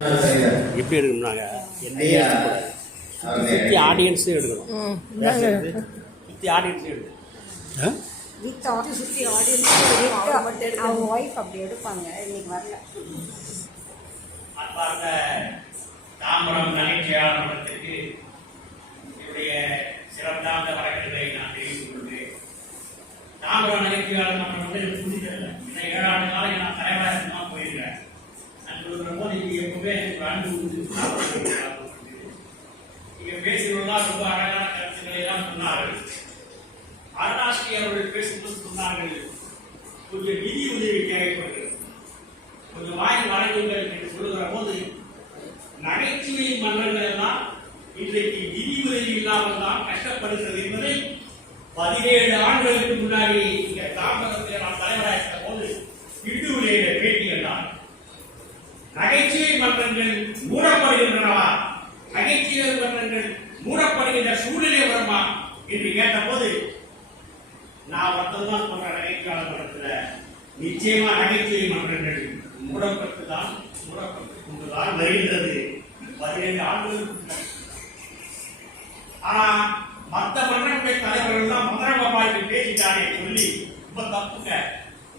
எப்படி எடுக்கணும்னாங்க என்னையே எடுக்கக்கூடாது, சுற்றி ஆடியன்ஸே எடுக்கணும். சுற்றி ஆடியன்ஸே எடுக்கணும். சுற்றி ஆடியன்ஸ் அவங்க ஒய்ஃப் அப்படி எடுப்பாங்க. இன்னைக்கு வரல. அன்பார்ந்த தாம்பரம் நகைச்சுவையாளர் மன்றத்திற்கு என்னுடைய சிறந்தாந்த வழக்குகளை நான் தெரிவித்துக் கொள்கிறேன். தாம்பரம் நகைச்சுவையாளர் மன்றம் வந்து எனக்கு புரிதல்ல. இந்த 7 ஆண்டு காலம் நான் தலைவராக தான் போயிருக்கிறேன். நான் சொல்கிற போது இங்கே எப்பவுமே எனக்கு அன்பு உண்டு. இங்கே பேசுகிறவர்களாம் ரொம்ப அழகான கருத்துக்களை எல்லாம் சொன்னார்கள். அருணாஸ்ரீ அவர்கள் பேசும்போது சொன்னார்கள், கொஞ்சம் நிதி உதவி தேவைப்படுகிறது, கொஞ்சம் வாங்கி வழங்குங்கள் என்று சொல்லுகிற போது நகைச்சுவை மன்றங்கள் எல்லாம் இன்றைக்கு நிதி உதவி இல்லாமல் தான் கஷ்டப்படுகிறது என்பதை 17 ஆண்டுகளுக்கு முன்னாடி இங்க தாம்பரத்தில் நான் தலைவராக போது இட்டுடைய பேட்டி கண்டார். நகைச்சுவை மன்றங்கள் மூடப்படுகின்றனவா, நகைச்சுவை மன்றங்கள் மூடப்படுகின்ற சூழ்நிலை வருமா என்று கேட்டபோது நான் மட்டும்தான் சொல்ற நகைச்சுவையாளர் மன்றத்தில் நிச்சயமா நகைச்சுவை மன்றங்கள் மூடப்பட்டுதான் கொண்டுதான் வருகின்றது. 17 ஆண்டுகளுக்கு. ஆனா மற்ற மன்றங்கள் தலைவர்கள் தான் மதுரபாபாய்க்கு பேசிட்டானே சொல்லி ரொம்ப தப்புங்க.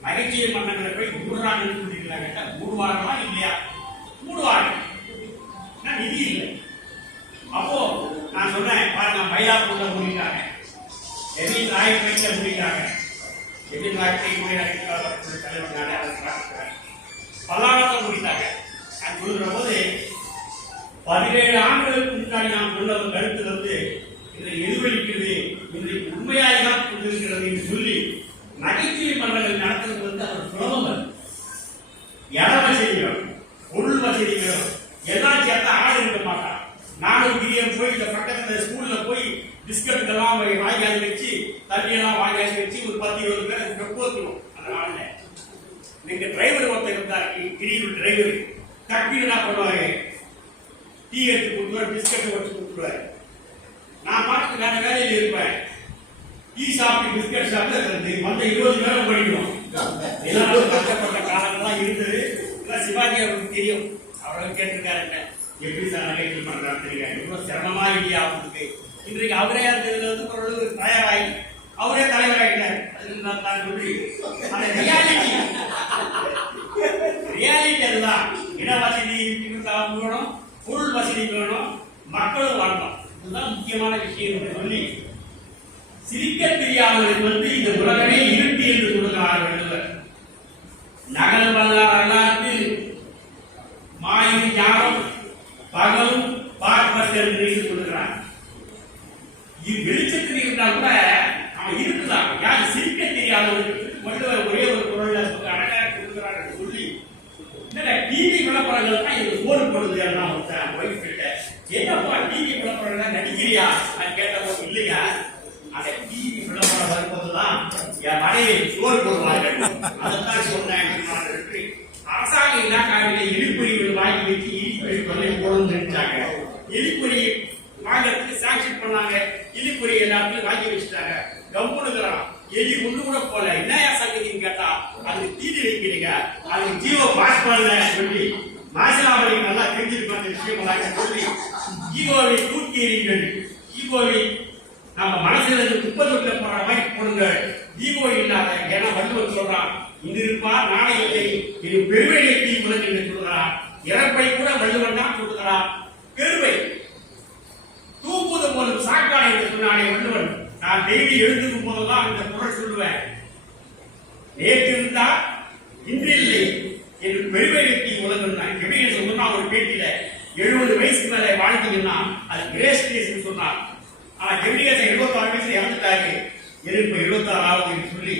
நகைச்சுவை மன்றங்களை போய் மூடுறாங்கன்னு சொல்லிருக்காங்க. மூடுவார்களா இல்லையா? மூடுவாங்க. நிதி இல்லை. அப்போ நான் சொன்னேன், பாருங்க, மயிலாப்பூர்ல மூடிட்டாங்க, எதிர் நாயக்கத்தை மூடிட்டாங்க, எதிர் நாயக்கத்தை தலைவர் பல்லாவரத்தை மூடிட்டாங்க. நான் சொல்கிற போது 17 ஆண்டுகளுக்கு முன்னாடி நான் சொன்ன ஒரு கருத்து வந்து இன்றைக்கு எதிரொலிக்கிறது, இன்றைக்கு உண்மையாக தான் கொண்டிருக்கிறது என்று சொல்லி நகைச்சுவை மன்றங்கள் நடத்துறது வந்து அவர் சுலபம். இட வசதி வேணும், பொருள் வசதி வேணும், எல்லாம் சேர்த்தா ஆள் இருக்க மாட்டான். நானும் பிரியம் போய் இந்த பக்கத்துல ஸ்கூல்ல போய் பிஸ்கட்டுக்கெல்லாம் வாங்கி வச்சு, தண்ணியெல்லாம் வாங்கி வச்சு ஒரு 10-20 பேர் போக்கணும். அதனால நீங்க டிரைவர் ஒருத்தர் இருந்தார், கிரியில் டிரைவர் டக்குன்னு என்ன பண்ணுவாரு, டீ எடுத்து கொடுத்துருவாரு, பிஸ்கட் வச்சு கொடுத்துருவாரு. நான் பாட்டுக்கு வேற வேலையில் இருப்பேன். டீ சாப்பிட்டு பிஸ்கட் சாப்பிட்டு வந்த 20 பேரும் படிக்கணும். எல்லாரும் கஷ்டப்பட்ட காலங்கள்லாம் இருந்தது. சிவாஜி அவருக்கு தெரியும், அவர்கள் கேட்டிருக்காரு, எப்படி சார் நகைச்சுவை பண்றாரு தெரியும், ரொம்ப சிரமமா இல்லையா அவருக்கு. இன்றைக்கு அவரே வந்து தயாராகி அவரே தலைவராகிட்டார். நான் சொல்லி அந்த ரியாலிட்டி அதுதான். இட வசதி வேணும், பொருள் வசதி வேணும், மக்களும் வரணும். இதுதான் முக்கியமான விஷயம் சொல்லி சிரிக்க தெரியாதவர்கள் வந்து இந்த உலகமே இருட்டு என்று சொல்லுகிறார்கள். நகல் வரலாற்று மாயின் ஞானம் பகலும் பார்ப்பது என்று சொல்லுகிறார். இது வெளிச்சத்தில் இருந்தால் கூட அவன் இருக்குதான். யார் சிரிக்க தெரியாதவர்களுக்கு வள்ளுவர் ஒரே ஒரு குரல்ல அழகாக கொடுக்கிறார்கள் சொல்லி டிவி விளம்பரங்கள் தான் இது போடுபடுது. ஒய்ஃப் கிட்ட என்னப்பா டிவி விளம்பரம் நடிக்கிறியா நான் கேட்டபோது, இல்லையா அந்த டிவி விளம்பரம் வரும்போதுதான் என் மனைவி சோறு போடுவார்கள், அதைத்தான் சொன்னேன். அரசாங்க இலாக்காவிலே எலிப்பொறிகள் வாங்கி வச்சு எலிப்பொறி கொள்ளை போடணும்னு நினைச்சாங்க. எலிப்பொறி வாங்கறதுக்கு சாங்ஷன் பண்ணாங்க, எலிப்பொறி எல்லாத்தையும் வாங்கி வச்சுட்டாங்க. கம்புனுங்கிறான், எலி ஒண்ணு கூட போல. என்னையா சங்கதின்னு கேட்டா, அதுக்கு தீனி வைக்கிறீங்க, அதுக்கு ஜீவோ பாஸ் பண்ணல சொல்லி மாசிலாமணி நல்லா தெரிஞ்சிருக்கும் அந்த விஷயம் சொல்லி ஈகோவை தூக்கி எறிங்கள். ஈகோவை நம்ம மனசுல இருந்து குப்பை தொட்டில போற மாதிரி போடுங்க. ஈகோ இல்லாத, ஏன்னா வள்ளுவர் சொல்றான், இது இருப்பார் நாளை இல்லை, இது பெருமையை தீ உலக என்று சொல்கிறார். இறப்பை கூட வள்ளுவன் தான் சொல்லுகிறார். பெருமை தூக்குவது போலும் சாக்காடு என்று சொன்னானே வள்ளுவன். நான் டெய்லி எழுதுக்கும் போதுதான் இந்த குரல் சொல்லுவேன். நேற்று இருந்தா இன்று இல்லை என்று பெருமை தீ உலகம் தான். எப்படி சொன்னா ஒரு பேட்டியில 70 வயசுக்கு மேல வாழ்ந்தீங்கன்னா அது கிரேஸ் சொன்னார். ஆனா ஜெமினிகேசன் 76 வயசுல இறந்துட்டாரு, எனக்கு 76 ஆகுது சொல்லி